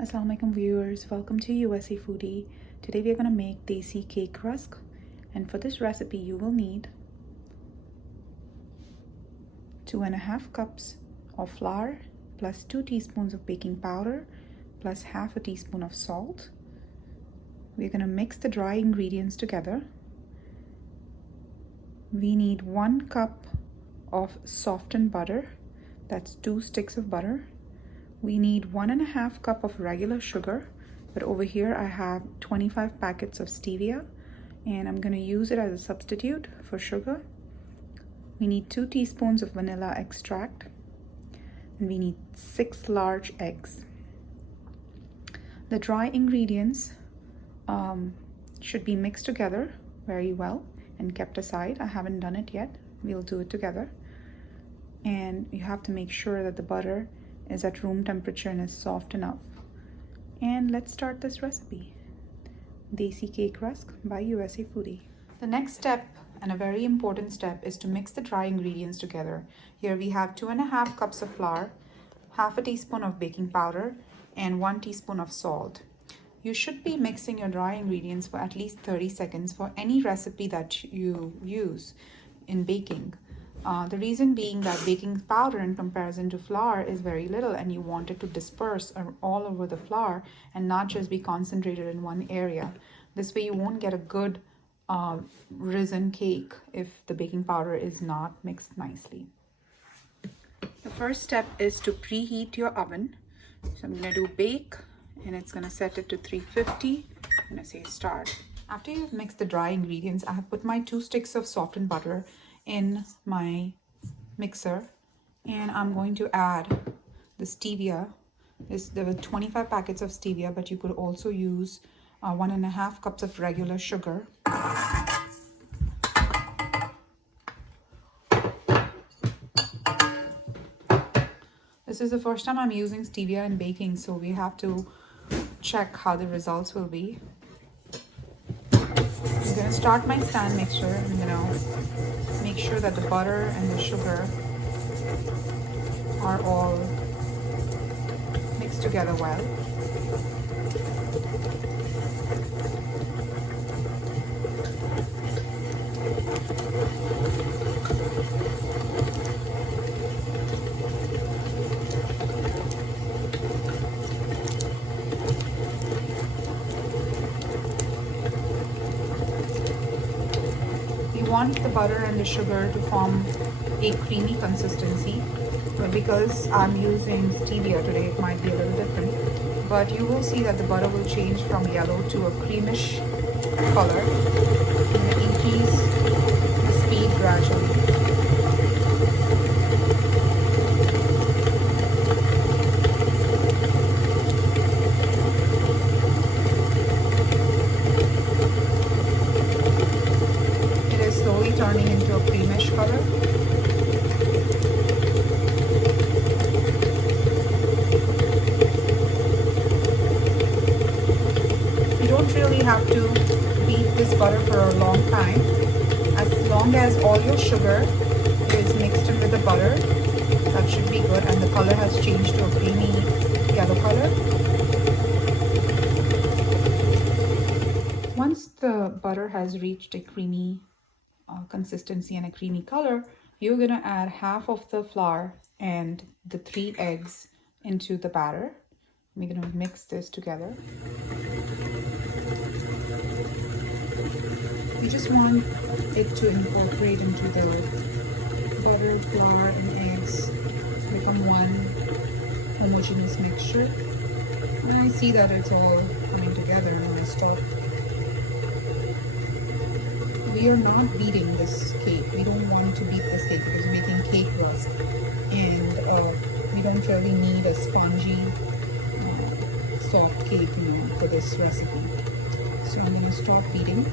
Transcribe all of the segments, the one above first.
Assalamualaikum viewers, welcome to USA Foodie. Today we are going to make desi cake rusk, and for this recipe you will need 2.5 cups of flour plus 2 teaspoons of baking powder plus half a teaspoon of salt. We're going to mix the dry ingredients together. We need 1 cup of softened butter, that's 2 sticks of butter. We need 1.5 cup of regular sugar, but over here I have 25 packets of stevia and I'm going to use it as a substitute for sugar. We need 2 teaspoons of vanilla extract and we need 6 large eggs. The dry ingredients should be mixed together very well and kept aside. I haven't done it yet. We'll do it together. And you have to make sure that the butter is at room temperature and is soft enough. And let's start this recipe. Desi Cake Rusk by USA Foodie. The next step, and a very important step, is to mix the dry ingredients together. Here we have 2.5 cups of flour, half a teaspoon of baking powder, and 1 teaspoon of salt. You should be mixing your dry ingredients for at least 30 seconds for any recipe that you use in baking. The reason being that baking powder in comparison to flour is very little, and you want it to disperse all over the flour and not just be concentrated in one area. This way you won't get a good risen cake if the baking powder is not mixed nicely. The first step is to preheat your oven. So I'm going to do bake and it's going to set it to 350. I'm going to say start. After you've mixed the dry ingredients, I have put my 2 sticks of softened butter in my mixer and I'm going to add the stevia. There were 25 packets of stevia, but you could also use 1.5 cups of regular sugar. This is the first time I'm using stevia in baking, so we have to check how the results will be. I'm going to start my stand mixture. I'm going to make sure that the butter and the sugar are all mixed together well. Want the butter and the sugar to form a creamy consistency, but because I'm using stevia today it might be a little different, but you will see that the butter will change from yellow to a creamish color. I'm going to increase the speed gradually. Slowly turning into a creamish color. You don't really have to beat this butter for a long time. As long as all your sugar is mixed in with the butter, that should be good, and the color has changed to a creamy yellow color. Once the butter has reached a creamy consistency and a creamy color, you're going to add half of the flour and the 3 eggs into the batter. We're going to mix this together. We just want it to incorporate into the butter, flour, and eggs, become one homogeneous mixture. When I see that it's all coming together, and I stop. We are not beating this cake. We don't want to beat this cake because we're making cake rusk, and we don't really need a spongy, soft cake, for this recipe. So I'm going to stop beating.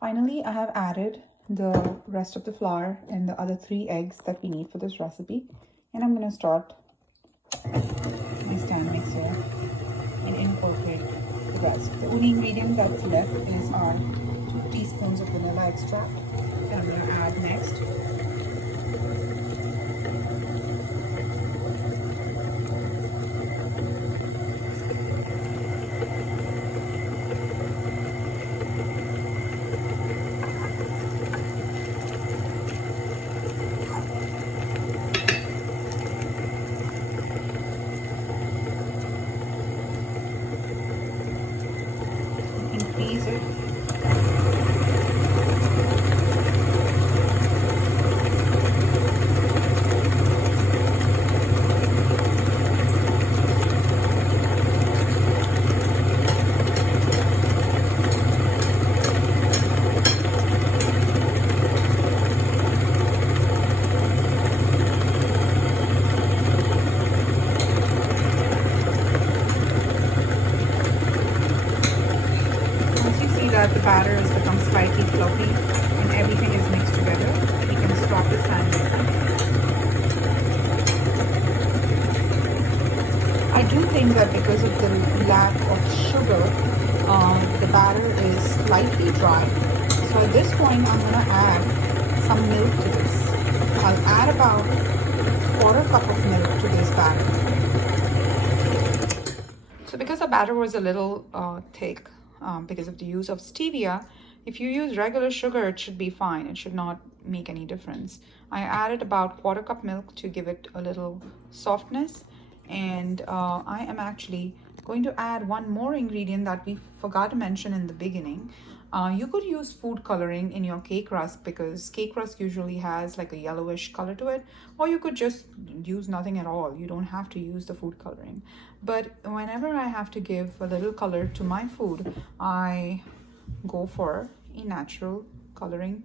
Finally, I have added the rest of the flour and the other 3 eggs that we need for this recipe, and I'm going to start my stand mixer and incorporate the rest. The only ingredient that's left is our 2 teaspoons of vanilla extract that I'm going to add next. pan. I do think that because of the lack of sugar, the batter is slightly dry. So at this point, I'm gonna add some milk to this. I'll add about 1/4 cup of milk to this batter. So because the batter was a little thick, because of the use of stevia, if you use regular sugar, it should be fine. It should not make any difference. I added about 1/4 cup milk to give it a little softness. And I am actually going to add one more ingredient that we forgot to mention in the beginning. You could use food coloring in your cake rusk because cake rusk usually has like a yellowish color to it, or you could just use nothing at all. You don't have to use the food coloring. But whenever I have to give a little color to my food, I go for a natural coloring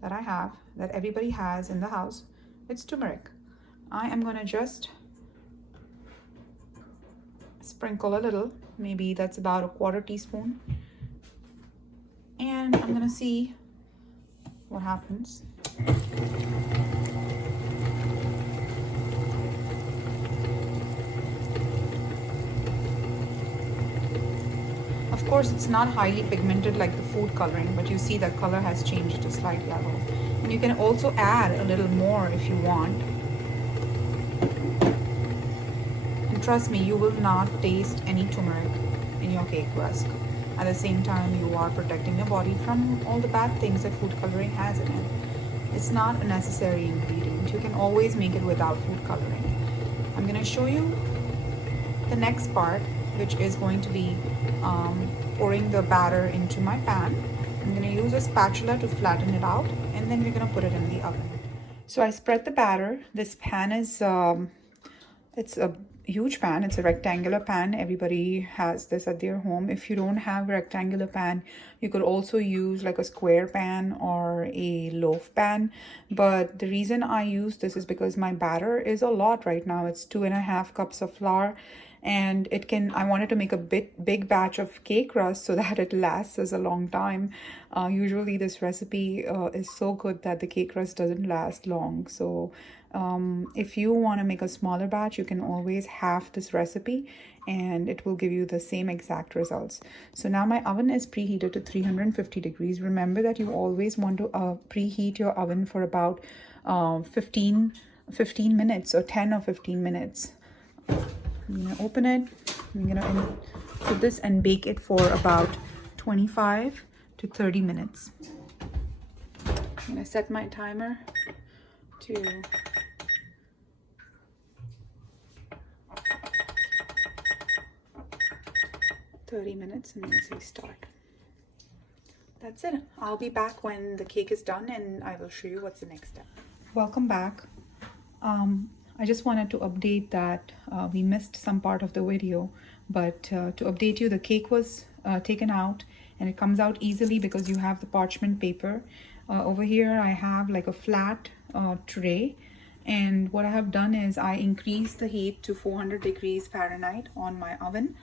that I have, that everybody has in the house. It's turmeric. I am going to just sprinkle a little, maybe that's about a 1/4 teaspoon, and I'm gonna see what happens. Of course, it's not highly pigmented like the food coloring, but you see that color has changed to slight yellow. And you can also add a little more if you want. Trust me, you will not taste any turmeric in your cake rusk. At the same time, you are protecting your body from all the bad things that food coloring has in it. It's not a necessary ingredient. You can always make it without food coloring. I'm going to show you the next part, which is going to be pouring the batter into my pan. I'm going to use a spatula to flatten it out, and then we're going to put it in the oven. So I spread the batter. This pan is it's a huge pan. It's a rectangular pan. Everybody has this at their home. If you don't have a rectangular pan, you could also use like a square pan or a loaf pan. But the reason I use this is because my batter is a lot right now. It's 2.5 cups of flour, and I wanted to make a big batch of cake rusk so that it lasts us a long time. Usually this recipe is so good that the cake rusk doesn't last long. So if you want to make a smaller batch, you can always halve this recipe and it will give you the same exact results. So now my oven is preheated to 350 degrees. Remember that you always want to preheat your oven for about 15 minutes or 10 or 15 minutes. I'm going to open it. I'm going to put this and bake it for about 25 to 30 minutes. I'm going to set my timer to 30 minutes and then say start. That's it. I'll be back when the cake is done and I will show you what's the next step. Welcome back. I just wanted to update that we missed some part of the video, but to update you, the cake was taken out and it comes out easily because you have the parchment paper. Over here I have like a flat tray, and what I have done is I increased the heat to 400 degrees Fahrenheit on my oven,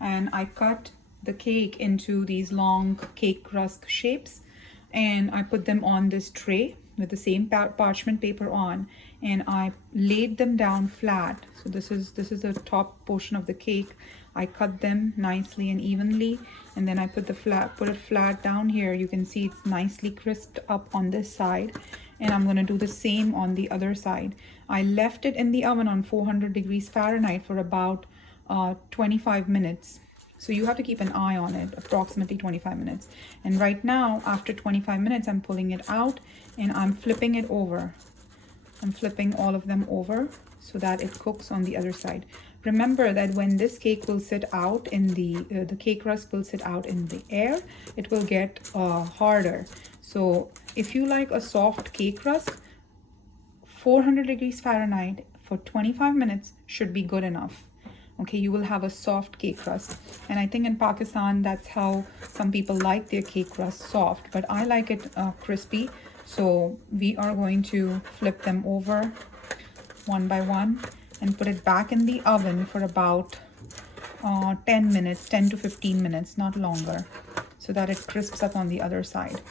and I cut the cake into these long cake rusk shapes and I put them on this tray with the same parchment paper on, and I laid them down flat. So this is the top portion of the cake. I cut them nicely and evenly, and then I put it flat down here. You can see it's nicely crisped up on this side, and I'm going to do the same on the other side. I left it in the oven on 400 degrees Fahrenheit for about 25 minutes. So you have to keep an eye on it, approximately 25 minutes. And right now, after 25 minutes, I'm pulling it out and I'm flipping it over. I'm flipping all of them over so that it cooks on the other side. Remember that when this cake will sit out in the cake rusk will sit out in the air, it will get harder. So if you like a soft cake rusk, 400 degrees Fahrenheit for 25 minutes should be good enough. Okay, you will have a soft cake rusk. And I think in Pakistan, that's how some people like their cake rusk, soft. But I like it crispy. So we are going to flip them over one by one and put it back in the oven for about 10 minutes, 10 to 15 minutes, not longer, so that it crisps up on the other side.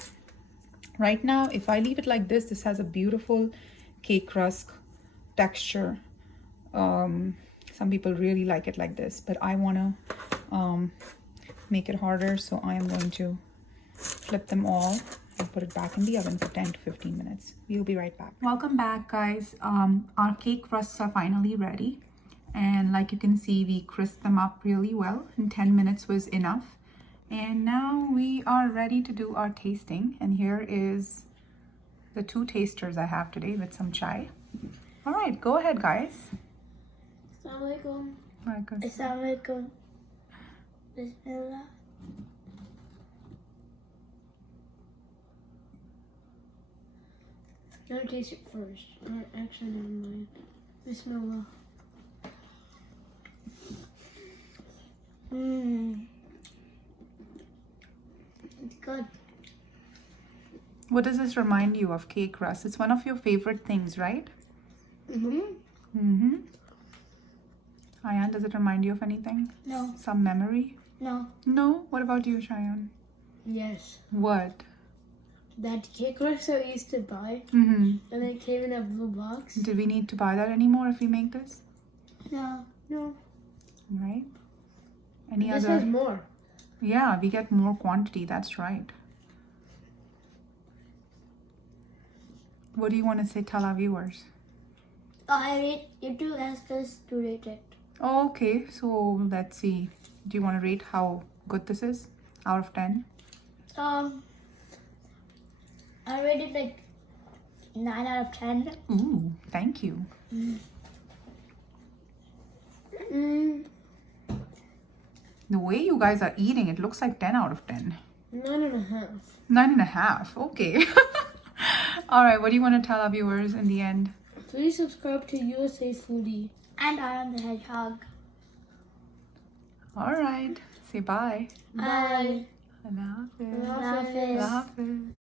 Right now, if I leave it like this, this has a beautiful cake rusk texture. Some people really like it like this, but I want to make it harder, so I am going to flip them all and put it back in the oven for 10 to 15 minutes. We'll be right back. Welcome back, guys. Our cake rusks are finally ready, and like you can see, we crisped them up really well, and 10 minutes was enough. And now we are ready to do our tasting, and here is the 2 tasters I have today with some chai. All right, go ahead, guys. Assalamualaikum. Assalamualaikum. Bismillah. I'm gonna taste it first. Actually, never mind. Bismillah. It's good. What does this remind you of, cake rusk? It's one of your favorite things, right? Ayan, does it remind you of anything? No. Some memory? No. No? What about you, Cheyenne? Yes. What? That cake rusk that we used to buy, and it came in a blue box. Do we need to buy that anymore if we make this? No. Right? Any This other? has more. Yeah, we get more quantity, that's right. What do you want to say, tell our viewers? I rate you to ask us to rate it. Oh, okay, so let's see. Do you want to rate how good this is out of 10? I rated like 9 out of 10. Ooh, thank you. The way you guys are eating, it looks like 10 out of 10. 9.5. 9.5, okay. All right, what do you want to tell our viewers in the end? Please subscribe to USA Foodie. And I am the Hedgehog. All right, say bye. Bye. Allah Hafiz. Allah Hafiz. Allah Hafiz.